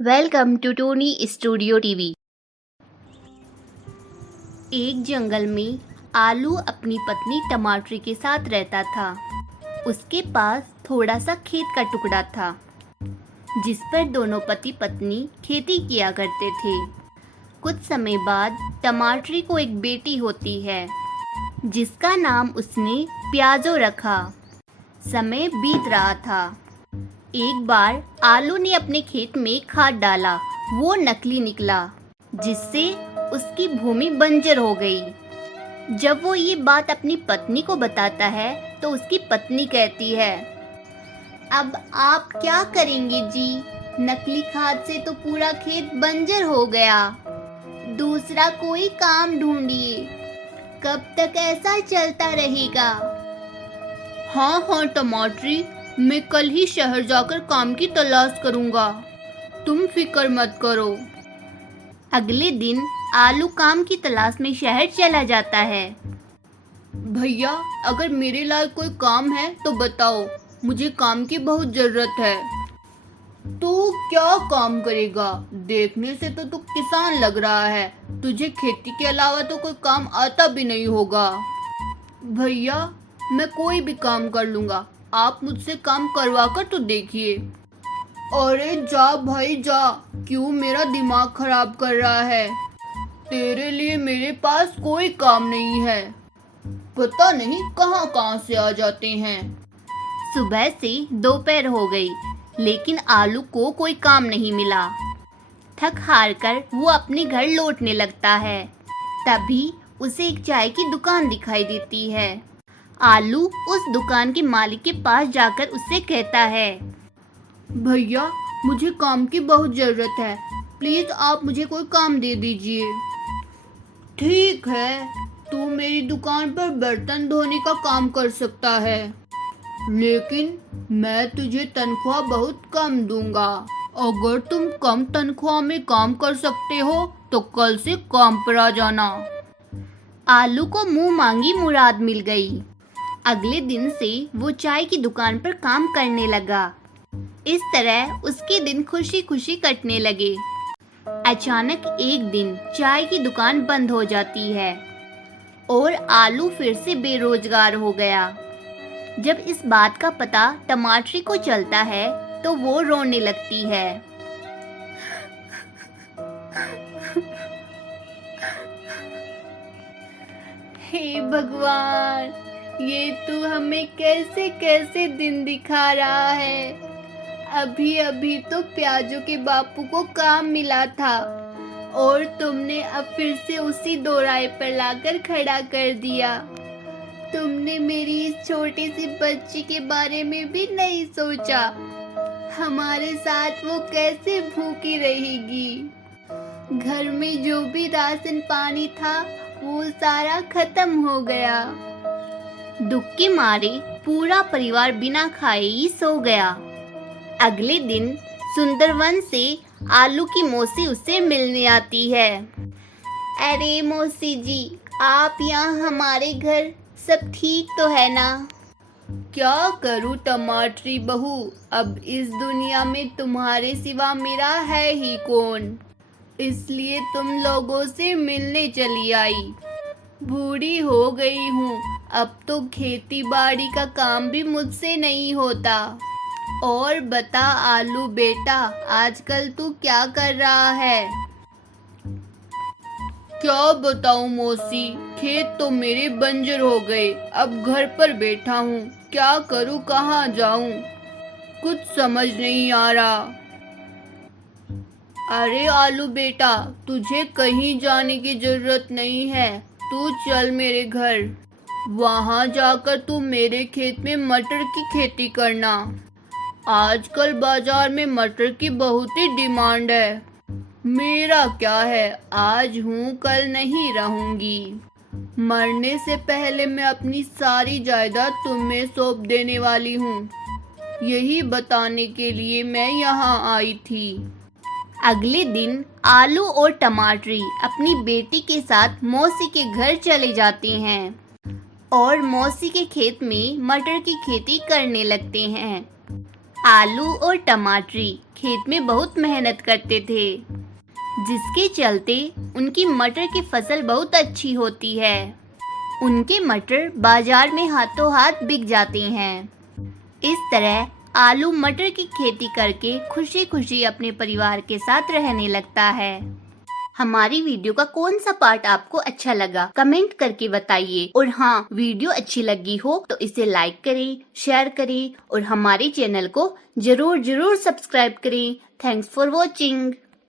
Welcome to Tony studio TV. एक जंगल में आलू अपनी पत्नी टमाटरी के साथ रहता था। उसके पास थोड़ा सा खेत का टुकड़ा था जिस पर दोनों पति पत्नी खेती किया करते थे। कुछ समय बाद टमाटरी को एक बेटी होती है जिसका नाम उसने प्याजो रखा। समय बीत रहा था। एक बार आलू ने अपने खेत में खाद डाला। वो नकली निकला जिससे उसकी भूमि बंजर हो गई। जब वो ये बात अपनी पत्नी को बताता है तो उसकी पत्नी कहती है, अब आप क्या करेंगे जी? नकली खाद से तो पूरा खेत बंजर हो गया। दूसरा कोई काम ढूंढिए। कब तक ऐसा चलता रहेगा? हाँ टमाटरी, मैं कल ही शहर जाकर काम की तलाश करूंगा। तुम फिक्र मत करो। अगले दिन आलू काम की तलाश में शहर चला जाता है। भैया, अगर मेरे लायक कोई काम है तो बताओ, मुझे काम की बहुत जरूरत है। तू क्या काम करेगा? देखने से तो तू किसान लग रहा है। तुझे खेती के अलावा तो कोई काम आता भी नहीं होगा। भैया, मैं कोई भी काम कर लूंगा, आप मुझसे काम करवा कर तो देखिए। अरे जा भाई जा, क्यों मेरा दिमाग खराब कर रहा है? तेरे लिए मेरे पास कोई काम नहीं है। पता नहीं कहाँ कहाँ से आ जाते हैं। सुबह से दोपहर हो गई लेकिन आलू को कोई काम नहीं मिला। थक हार कर वो अपने घर लौटने लगता है। तभी उसे एक चाय की दुकान दिखाई देती है। आलू उस दुकान के मालिक के पास जाकर उससे कहता है, भैया, मुझे काम की बहुत ज़रूरत है, प्लीज़ आप मुझे कोई काम दे दीजिए। ठीक है, तू मेरी दुकान पर बर्तन धोने का काम कर सकता है, लेकिन मैं तुझे तनख्वाह बहुत कम दूंगा। अगर तुम कम तनख्वाह में काम कर सकते हो तो कल से काम पर आ जाना। आलू को मुंह मांगी मुराद मिल गई। अगले दिन से वो चाय की दुकान पर काम करने लगा। इस तरह उसके दिन खुशी खुशी कटने लगे। अचानक एक दिन चाय की दुकान बंद हो जाती है और आलू फिर से बेरोजगार हो गया। जब इस बात का पता टमाटरी को चलता है तो वो रोने लगती है। हे भगवान, ये तू हमें कैसे कैसे दिन दिखा रहा है। अभी अभी तो प्याजों के बापू को काम मिला था और तुमने अब फिर से उसी दोराहे पर लाकर खड़ा कर दिया। तुमने मेरी इस छोटी सी बच्ची के बारे में भी नहीं सोचा। हमारे साथ वो कैसे भूखी रहेगी। घर में जो भी राशन पानी था वो सारा खत्म हो गया। दुख के मारे पूरा परिवार बिना खाए ही सो गया। अगले दिन सुंदरवन से आलू की मौसी उससे मिलने आती है। अरे मौसी जी, आप यहाँ हमारे घर, सब ठीक तो है ना? क्या करूँ टमाटरी बहू, अब इस दुनिया में तुम्हारे सिवा मेरा है ही कौन, इसलिए तुम लोगों से मिलने चली आई। बूढ़ी हो गई हूँ, अब तो खेती बाड़ी का काम भी मुझसे नहीं होता। और बता आलू बेटा, आजकल तू क्या कर रहा है? क्या बताऊं मौसी, खेत तो मेरे बंजर हो गए, अब घर पर बैठा हूँ, क्या करूँ, कहाँ जाऊँ, कुछ समझ नहीं आ रहा। अरे आलू बेटा, तुझे कहीं जाने की जरूरत नहीं है, तू चल मेरे घर। वहाँ जाकर तू मेरे खेत में मटर की खेती करना। आजकल बाजार में मटर की बहुत ही डिमांड है। मेरा क्या है, आज हूँ कल नहीं रहूंगी। मरने से पहले मैं अपनी सारी जायदाद तुम्हें सौंप देने वाली हूँ। यही बताने के लिए मैं यहाँ आई थी। अगले दिन आलू और टमाटरी अपनी बेटी के साथ मौसी के घर चले जाते हैं और मौसी के खेत में मटर की खेती करने लगते हैं। आलू और टमाटरी खेत में बहुत मेहनत करते थे, जिसके चलते उनकी मटर की फसल बहुत अच्छी होती है। उनके मटर बाजार में हाथों हाथ बिक जाते हैं। इस तरह आलू मटर की खेती करके खुशी खुशी अपने परिवार के साथ रहने लगता है। हमारी वीडियो का कौन सा पार्ट आपको अच्छा लगा कमेंट करके बताइए। और हाँ, वीडियो अच्छी लगी हो तो इसे लाइक करें, शेयर करें और हमारे चैनल को जरूर सब्सक्राइब करें। Thanks for watching.